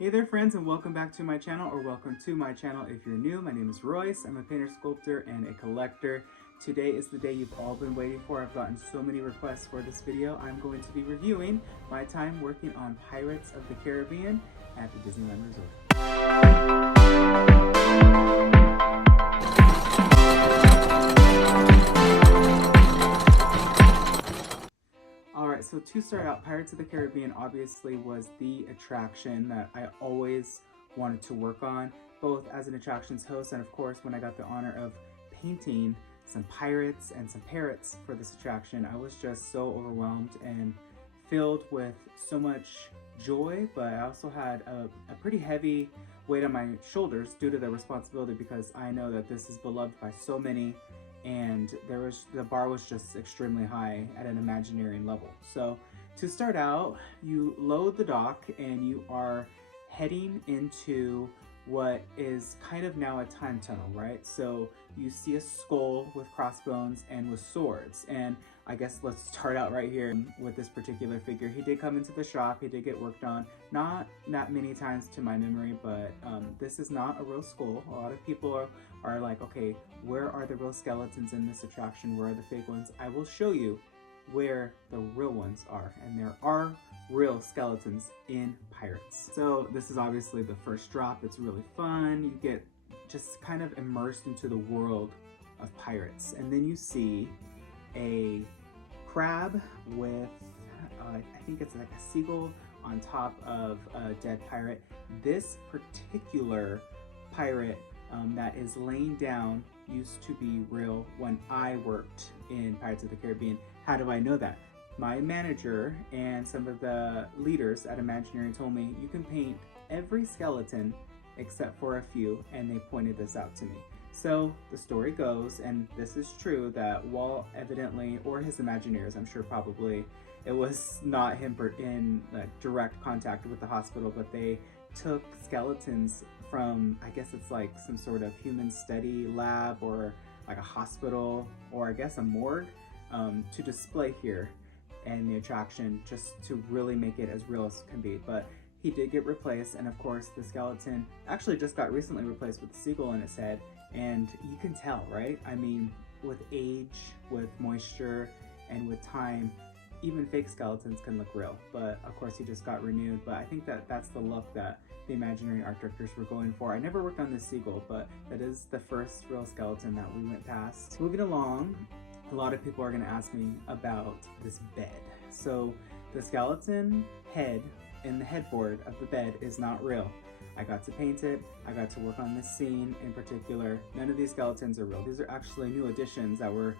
Hey there friends, and welcome back to my channel, or welcome to my channel if you're new. My name is Royce. I'm a painter, sculptor, and a collector. Today is the day you've all been waiting for. I've gotten so many requests for this video. I'm going to be reviewing my time working on Pirates of the Caribbean at the Disneyland Resort. Alright, so to start out, Pirates of the Caribbean obviously was the attraction that I always wanted to work on, both as an attractions host and of course when I got the honor of painting some pirates and some parrots for this attraction. I was just so overwhelmed and filled with so much joy, but I also had a pretty heavy weight on my shoulders due to the responsibility, because I know that this is beloved by so many, and the bar was just extremely high at an Imagineering level. So to start out, you load the dock and you are heading into what is kind of now a time tunnel, right? So you see a skull with crossbones and with swords, and I guess let's start out right here with this particular figure. He did come into the shop, he did get worked on, not that many times to my memory, but this is not a real skull. A lot of people are like, okay, where are the real skeletons in this attraction? Where are the fake ones? I will show you where the real ones are, and there are real skeletons in Pirates. So this is obviously the first drop. It's really fun. You get just kind of immersed into the world of Pirates, and then you see a crab with I think it's like a seagull on top of a dead pirate. This particular pirate that is laying down used to be real when I worked in Pirates of the Caribbean. How do I know that? My manager and some of the leaders at Imagineering told me you can paint every skeleton except for a few, and they pointed this out to me. So the story goes, and this is true, that Walt evidently, or his Imagineers, I'm sure probably, it was not him in direct contact with the hospital, but they took skeletons from, I guess it's like some sort of human study lab or like a hospital, or I guess a morgue, to display here in the attraction, just to really make it as real as can be. But he did get replaced, and of course the skeleton actually just got recently replaced with a seagull in its head, and you can tell, right? I mean, with age, with moisture, and with time, even fake skeletons can look real. But of course he just got renewed. But I think that that's the look that the Imagineering art directors were going for. I never worked on this seagull, but that is the first real skeleton that we went past. Moving along, a lot of people are going to ask me about this bed. So the skeleton head and the headboard of the bed is not real. I got to paint it, I got to work on this scene in particular. None of these skeletons are real. These are actually new additions that were,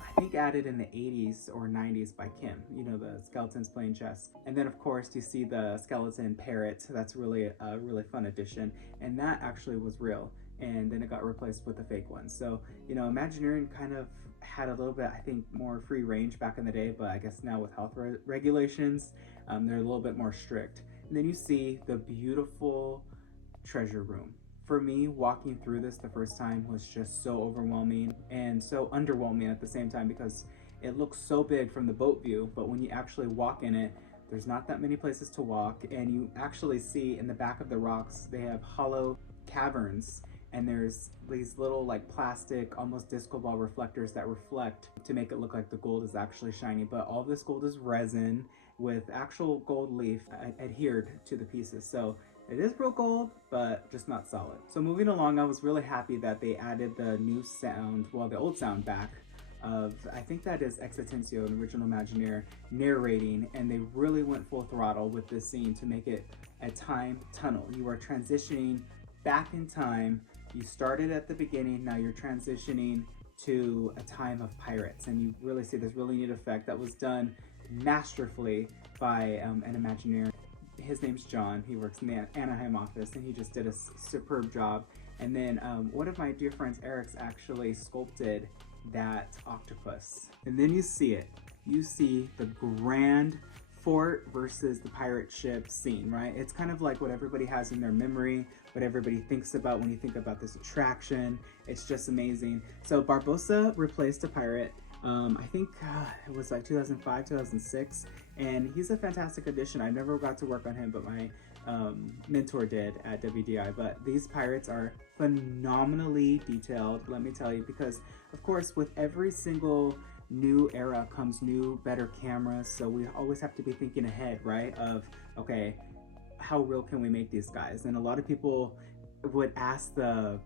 I think, added in the 80s or 90s by Kim, you know, the skeletons playing chess. And then of course you see the skeleton parrot. That's really a really fun addition, and that actually was real, and then it got replaced with the fake one. So, you know, Imagineering kind of had a little bit, I think, more free range back in the day, but I guess now with health regulations, they're a little bit more strict. And then you see the beautiful treasure room. For me, walking through this the first time was just so overwhelming and so underwhelming at the same time, because it looks so big from the boat view, but when you actually walk in it, there's not that many places to walk, and you actually see in the back of the rocks, they have hollow caverns, and there's these little like plastic, almost disco ball reflectors that reflect to make it look like the gold is actually shiny. But all this gold is resin with actual gold leaf adhered to the pieces. So it is real gold, but just not solid. So moving along, I was really happy that they added the new sound, well, the old sound back of, I think that is Exitencio, an original Imagineer, narrating, and they really went full throttle with this scene to make it a time tunnel. You are transitioning back in time. You started at the beginning, now you're transitioning to a time of pirates, and you really see this really neat effect that was done masterfully by an Imagineer. His name's John. He works in the Anaheim office, and he just did a superb job. And then one of my dear friends, Eric's, actually sculpted that octopus. And then you see it. You see the grand fort versus the pirate ship scene, right? It's kind of like what everybody has in their memory, what everybody thinks about when you think about this attraction. It's just amazing. So Barbossa replaced a pirate. I think it was like 2005, 2006, and he's a fantastic addition. I never got to work on him, but my mentor did at WDI. But these pirates are phenomenally detailed, let me tell you, because of course with every single new era comes new, better cameras. So we always have to be thinking ahead, right? Of, okay, how real can we make these guys? And a lot of people would ask the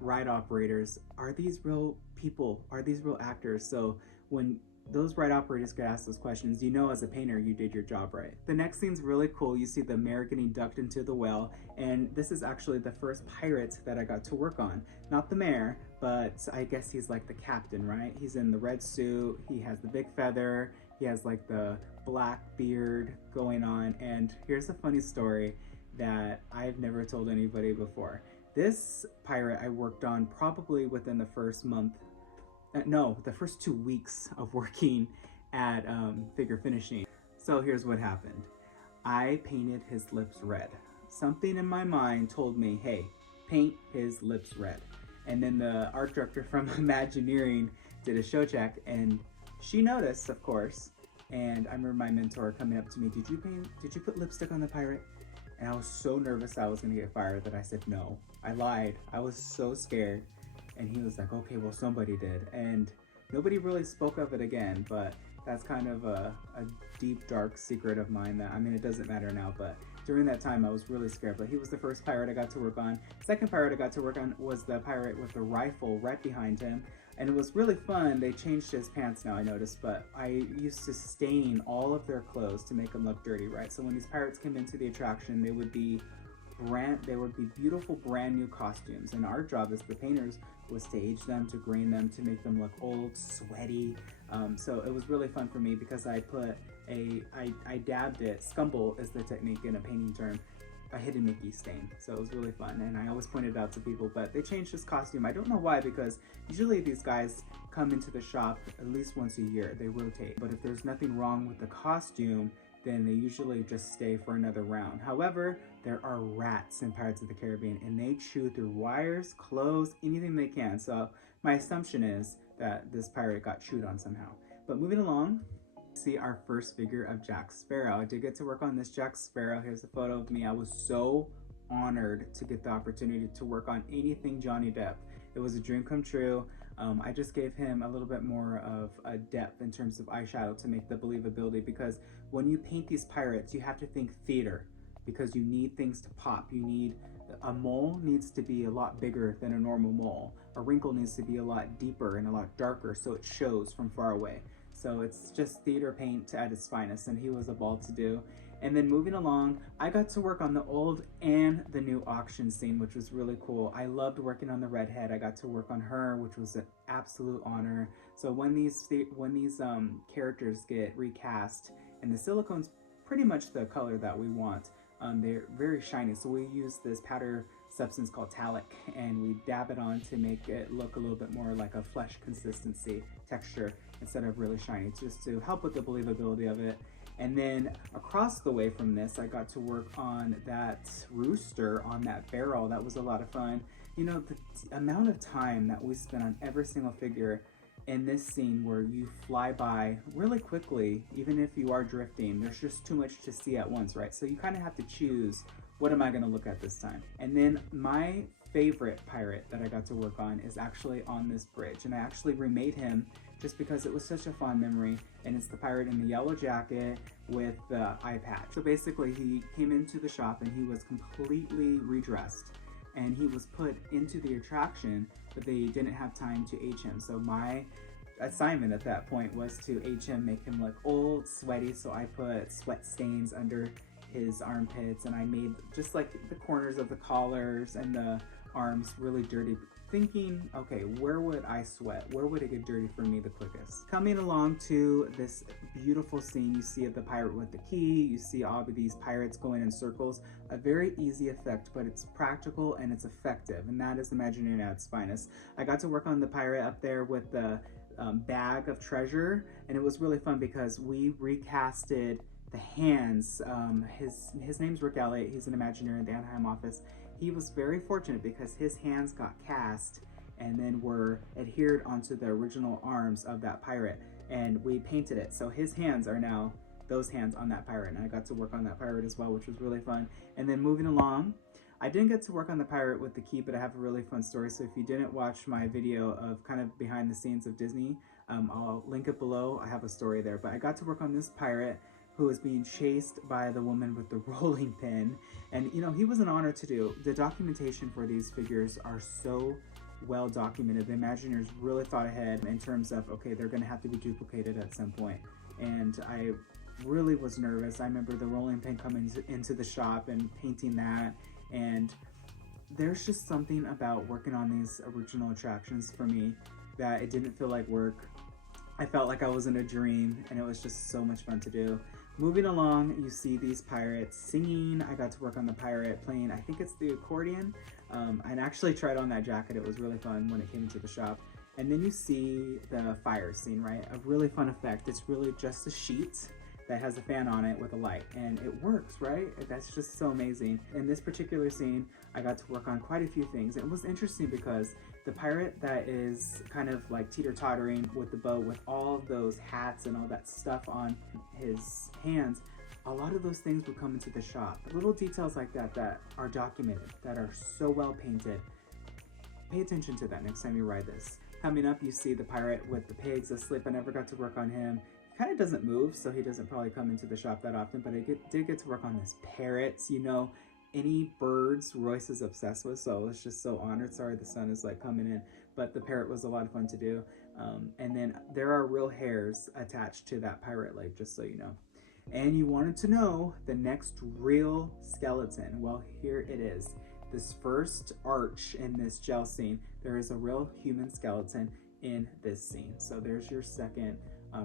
ride operators, are these real people? Are these real actors? So when those ride operators get asked those questions, you know as a painter you did your job right. The next scene's really cool. You see the mare getting ducked into the well, and this is actually the first pirate that I got to work on. Not the mayor, but I guess he's like the captain, right? He's in the red suit, he has the big feather, he has like the black beard going on. And here's a funny story that I've never told anybody before. This pirate I worked on probably within the first month, no, the first 2 weeks of working at figure finishing. So here's what happened. I painted his lips red. Something in my mind told me, hey, paint his lips red. And then the art director from Imagineering did a show check, and she noticed, of course. And I remember my mentor coming up to me, did you put lipstick on the pirate? And I was so nervous I was gonna get fired that I said no. I lied. I was so scared. And he was like, okay, well, somebody did. And nobody really spoke of it again, but that's kind of a deep, dark secret of mine that, I mean, it doesn't matter now, but during that time I was really scared. But he was the first pirate I got to work on. Second pirate I got to work on was the pirate with the rifle right behind him. And it was really fun. They changed his pants now, I noticed, but I used to stain all of their clothes to make them look dirty, right? So when these pirates came into the attraction, they would be beautiful brand new costumes, and our job as the painters was to age them, to grain them, to make them look old, sweaty. So it was really fun for me because I dabbed it. Scumble is the technique in a painting term, a hidden Mickey stain. So it was really fun, and I always pointed it out to people. But they changed his costume. I don't know why, because usually these guys come into the shop at least once a year. They rotate. But if there's nothing wrong with the costume, then they usually just stay for another round. However, there are rats in Pirates of the Caribbean, and they chew through wires, clothes, anything they can. So my assumption is that this pirate got chewed on somehow. But moving along, see our first figure of Jack Sparrow. I did get to work on this Jack Sparrow. Here's a photo of me. I was so honored to get the opportunity to work on anything Johnny Depp. It was a dream come true. I just gave him a little bit more of a depth in terms of eyeshadow to make the believability, because when you paint these pirates, you have to think theater, because you need things to pop. A mole needs to be a lot bigger than a normal mole. A wrinkle needs to be a lot deeper and a lot darker so it shows from far away. So it's just theater paint at its finest, and he was a ball to do. And then moving along, I got to work on the old and the new auction scene, which was really cool. I loved working on the redhead. I got to work on her, which was an absolute honor. So when these characters get recast, and the silicone's pretty much the color that we want, they're very shiny. So we use this powder substance called talc, and we dab it on to make it look a little bit more like a flesh consistency texture instead of really shiny, just to help with the believability of it. And then across the way from this, I got to work on that rooster on that barrel. That was a lot of fun. You know, the amount of time that we spent on every single figure in this scene, where you fly by really quickly, even if you are drifting, there's just too much to see at once, right? So you kind of have to choose, what am I going to look at this time? And then my favorite pirate that I got to work on is actually on this bridge, and I actually remade him just because it was such a fond memory. And it's the pirate in the yellow jacket with the eye patch. So basically he came into the shop and he was completely redressed, and he was put into the attraction, but they didn't have time to age him. So my assignment at that point was to age him, make him look old, sweaty. So I put sweat stains under his armpits, and I made just like the corners of the collars and the arms really dirty, thinking, okay, where would I sweat? Where would it get dirty for me the quickest? Coming along to this beautiful scene, you see the pirate with the key, you see all of these pirates going in circles. A very easy effect, but it's practical and it's effective, and that is Imagineering at its finest. I got to work on the pirate up there with the bag of treasure, and it was really fun because we recasted the hands. His name's Rick Elliott. He's an Imagineer in the Anaheim office. He was very fortunate because his hands got cast and then were adhered onto the original arms of that pirate, and we painted it. So his hands are now those hands on that pirate, and I got to work on that pirate as well, which was really fun. And then moving along, I didn't get to work on the pirate with the key, but I have a really fun story. So if you didn't watch my video of kind of behind the scenes of Disney, I'll link it below. I have a story there, but I got to work on this pirate who was being chased by the woman with the rolling pin. And you know, he was an honor to do. The documentation for these figures are so well documented. The Imagineers really thought ahead in terms of, okay, they're gonna have to be duplicated at some point. And I really was nervous. I remember the rolling pin coming into the shop and painting that. And there's just something about working on these original attractions for me that it didn't feel like work. I felt like I was in a dream, and it was just so much fun to do. Moving along, you see these pirates singing. I got to work on the pirate playing, I think it's the accordion. I actually tried on that jacket. It was really fun when it came into the shop. And then you see the fire scene, right? A really fun effect. It's really just a sheet that has a fan on it with a light, and it works, right? That's just so amazing. In this particular scene, I got to work on quite a few things. It was interesting because the pirate that is kind of like teeter-tottering with the boat with all of those hats and all that stuff on his hands, a lot of those things would come into the shop. Little details like that that are documented, that are so well painted. Pay attention to that next time you ride this. Coming up, you see the pirate with the pigs asleep. I never got to work on him. He kind of doesn't move, so he doesn't probably come into the shop that often, but I did get to work on his parrots. You know, any birds Royce is obsessed with, so I was just so honored. Sorry the sun is like coming in, but the parrot was a lot of fun to do. And then there are real hairs attached to that pirate leg, just so you know. And you wanted to know the next real skeleton. Well, here it is. This first arch in this gel scene, there is a real human skeleton in this scene. So there's your second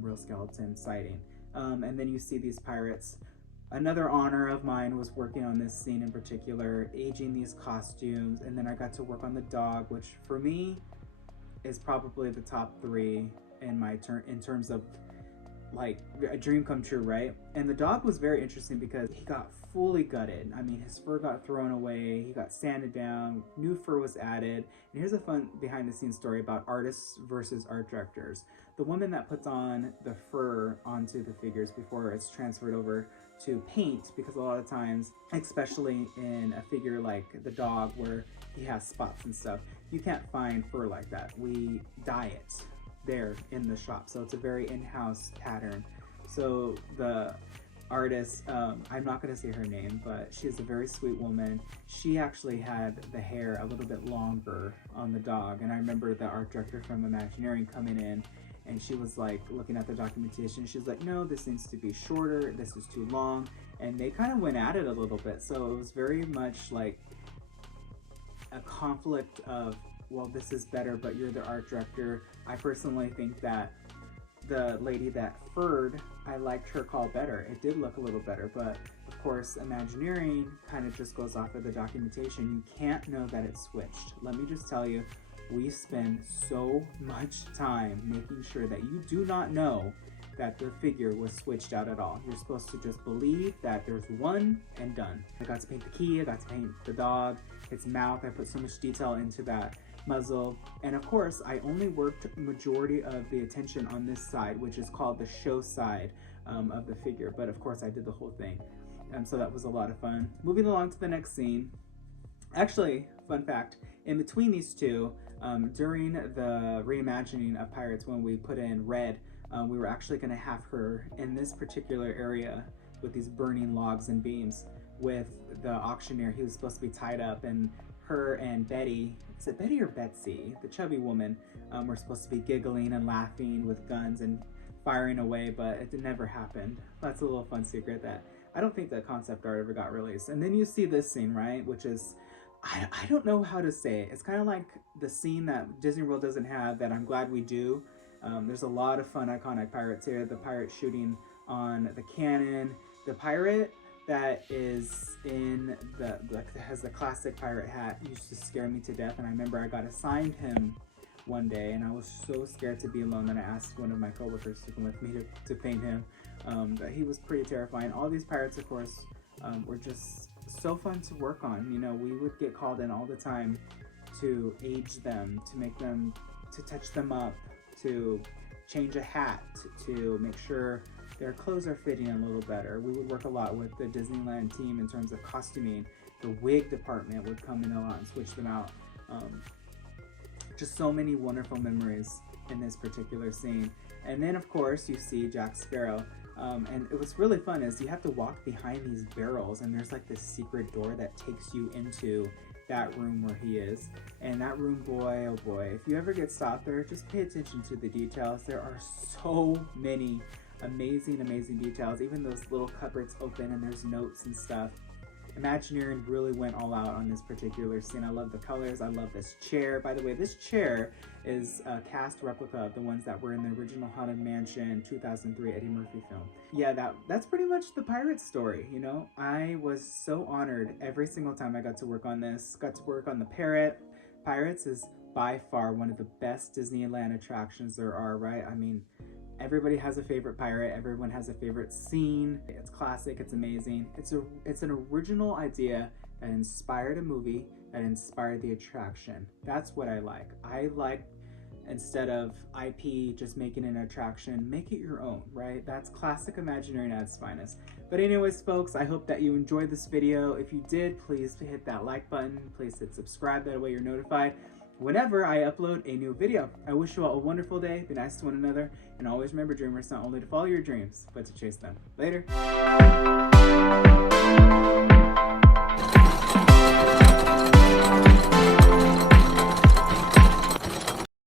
real skeleton sighting. And then you see these pirates. Another honor of mine was working on this scene in particular, aging these costumes, and then I got to work on the dog, which for me is probably the top 3 in terms of like a dream come true, right? And the dog was very interesting because he got fully gutted. I mean, his fur got thrown away, he got sanded down, new fur was added. And here's a fun behind the scenes story about artists versus art directors. The woman that puts on the fur onto the figures before it's transferred over to paint, because a lot of times, especially in a figure like the dog where he has spots and stuff, you can't find fur like that. We dye it there in the shop, so it's a very in-house pattern. So the artist, I'm not going to say her name, but she's a very sweet woman. She actually had the hair a little bit longer on the dog, and I remember the art director from Imagineering coming in, and she was like looking at the documentation. She's like, no, this needs to be shorter, this is too long. And they kind of went at it a little bit, so it was very much like a conflict of, well, this is better, but you're the art director. I personally think that the lady that furred, I liked her call better. It did look a little better, but of course, Imagineering kind of just goes off of the documentation. You can't know that it's switched. Let me just tell you, we spend so much time making sure that you do not know that the figure was switched out at all. You're supposed to just believe that there's one and done. I got to paint the key, I got to paint the dog, its mouth. I put so much detail into that muzzle. And of course, I only worked majority of the attention on this side, which is called the show side of the figure. But of course, I did the whole thing. So that was a lot of fun. Moving along to the next scene. Actually, fun fact, in between these two, during the reimagining of Pirates, when we put in Red, we were actually going to have her in this particular area with these burning logs and beams with the auctioneer. He was supposed to be tied up, and her and Betty, is it Betty or Betsy, the chubby woman, were supposed to be giggling and laughing with guns and firing away, but it never happened. That's a little fun secret that I don't think the concept art ever got released. And then you see this scene, right, which is, I don't know how to say it. It's kind of like the scene that Disney World doesn't have that I'm glad we do. There's a lot of fun iconic pirates here. The pirate shooting on the cannon, the pirate that is in that has the classic pirate hat used to scare me to death. And I remember I got assigned him one day, and I was so scared to be alone that I asked one of my coworkers to come with me to paint him. But he was pretty terrifying. All these pirates, of course, were just so fun to work on. You know, we would get called in all the time to age them, to make them, to touch them up, to change a hat, to make sure their clothes are fitting a little better. We would work a lot with the Disneyland team in terms of costuming. The wig department would come in a lot and switch them out. Just so many wonderful memories in this particular scene. And then of course you see Jack Sparrow. And what's really fun is you have to walk behind these barrels, and there's like this secret door that takes you into that room where he is. And that room, boy, oh boy, if you ever get stopped there, just pay attention to the details. There are so many amazing, amazing details. Even those little cupboards open and there's notes and stuff. Imagineering really went all out on this particular scene. I love the colors. I love this chair. By the way, this chair is a cast replica of the ones that were in the original Haunted Mansion 2003 Eddie Murphy film. Yeah, that's pretty much the pirate story, you know? I was so honored every single time I got to work on this. Got to work on the parrot. Pirates is by far one of the best Disneyland attractions there are, right? I mean, everybody has a favorite pirate. Everyone has a favorite scene. It's classic. It's amazing. It's an original idea that inspired a movie, that inspired the attraction. That's what I like. I like, instead of IP just making an attraction, make it your own, right? That's classic Imagineering at its finest. But anyways, folks, I hope that you enjoyed this video. If you did, please hit that like button. Please hit subscribe. That way you're notified whenever I upload a new video. I wish you all a wonderful day. Be nice to one another. And always remember, dreamers, not only to follow your dreams, but to chase them. Later.